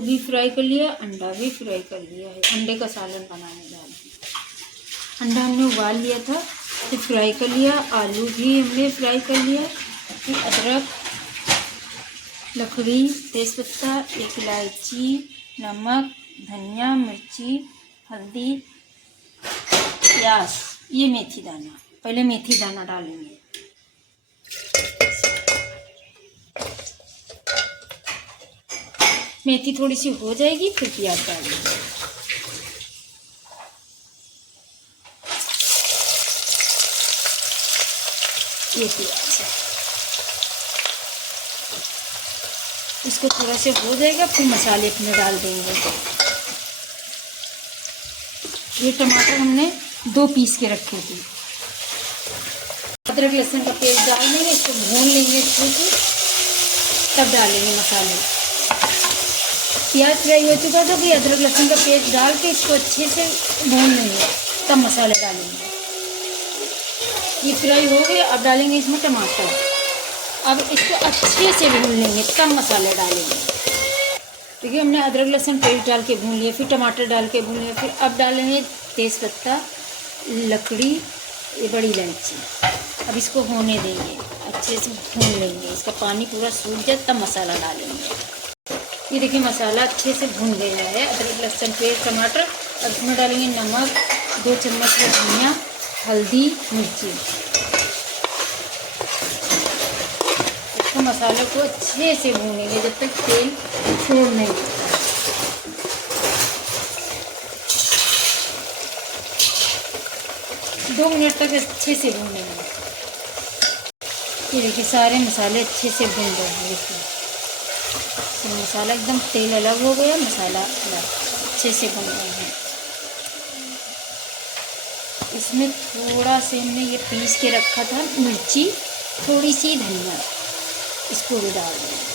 आलू भी फ्राई कर लिया, अंडा भी फ्राई कर लिया है। अंडे का सालन बनाने जा रहे हैं। अंडा हमने उबाल लिया था, फिर फ्राई कर लिया। आलू भी हमने फ्राई कर लिया। फिर अदरक, लकड़ी, तेज़पत्ता, एक इलायची, नमक, धनिया, मिर्ची, हल्दी, प्याज, ये मेथी दाना। पहले मेथी दाना डालेंगे। मेथी थोड़ी सी हो जाएगी फिर प्याज डालेंगे। ये प्याज है, इसको थोड़ा से हो जाएगा फिर मसाले अपने डाल देंगे। ये टमाटर हमने 2 पीस के रखे थे। अदरक लहसुन का पेस्ट डाल देंगे, इसको भून लेंगे अच्छे से, तब डालेंगे मसाले। प्याज फ्राई हो चुका था कि अदरक लहसुन का पेस्ट डाल के इसको अच्छे से भून लेंगे, तब मसाले डालेंगे। ये फ्राई हो गया, अब डालेंगे इसमें टमाटर। अब इसको अच्छे से भून लेंगे, तब मसाले डालेंगे। देखिए हमने अदरक लहसुन पेस्ट डाल के भून लिया, फिर टमाटर डाल के भून लिया। फिर अब डालेंगे तेज़पत्ता, लकड़ी, ये बड़ी इलायची। अब इसको होने देंगे, अच्छे से भून लेंगे। इसका पानी पूरा सूख जाए तब मसाला डालेंगे। ये देखिए मसाला अच्छे से भून गया है, अदरक लहसुन पेस्ट, टमाटर। अब इसमें डालेंगे नमक, 2 चम्मच धनिया, हल्दी, मिर्ची। इसको मसाले को अच्छे से भूनेंगे जब तक तेल छोड़ नहीं देता। 2 मिनट तक अच्छे से भूनेंगे। ये देखिए सारे मसाले अच्छे से भून गए हैं। देखिए मसाला एकदम तेल अलग हो गया, मसाला अच्छे से भून गए हैं। इसमें थोड़ा से हमने ये पीस के रखा था मिर्ची, थोड़ी सी धनिया, इसको भी डाल देंगे।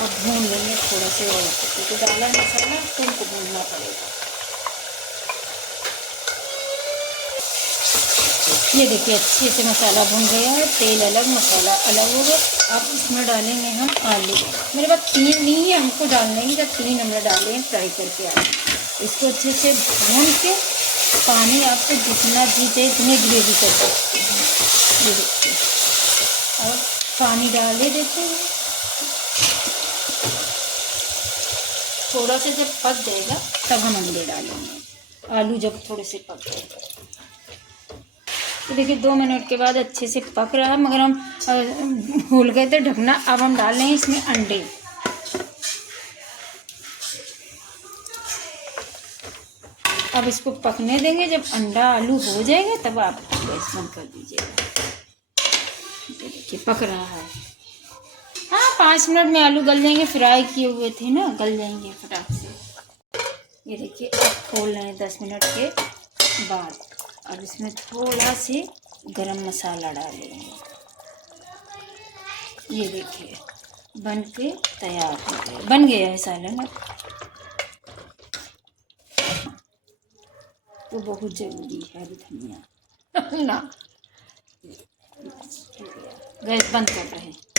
अब भून लेंगे थोड़ा से और, क्योंकि डाला है मसाला तो उनको भूनना पड़ेगा। ये देखिए अच्छे से मसाला भून गया है, तेल अलग मसाला अलग हो गया। अब इसमें डालेंगे हम आलू। मेरे पास 3 नहीं है, हमको डालने ही था, 3 हमने डाले हैं फ्राई करके आलू। इसको अच्छे से भून के पानी आपको जितना जी चाहिए इतनी ग्रेवी कर सकते हैं। ये देखिए अब पानी डाले देते हैं। थोड़ा सा जब पक जाएगा तब हम अंडे डालेंगे। आलू जब थोड़े से पक जाएगा तो देखिए 2 मिनट के बाद अच्छे से पक रहा है, मगर हम भूल गए थे ढकना। अब हम डाल रहे हैं इसमें अंडे। अब इसको पकने देंगे, जब अंडा आलू हो जाएगा तब आप गैस बंद कर दीजिएगा। देखिए पक रहा है। हाँ 5 मिनट में आलू गल जाएंगे, फ्राई किए हुए थे ना, गल जाएंगे फटाक से। ये देखिए अब खोल रहे हैं 10 मिनट के बाद। अब इसमें थोड़ा से गरम मसाला डालेंगे। ये देखिए बन के तैयार हो गया, बन गया है सालन। अब तो बहुत ज़रूरी है धनिया ना। गैस बंद कर रहे हैं।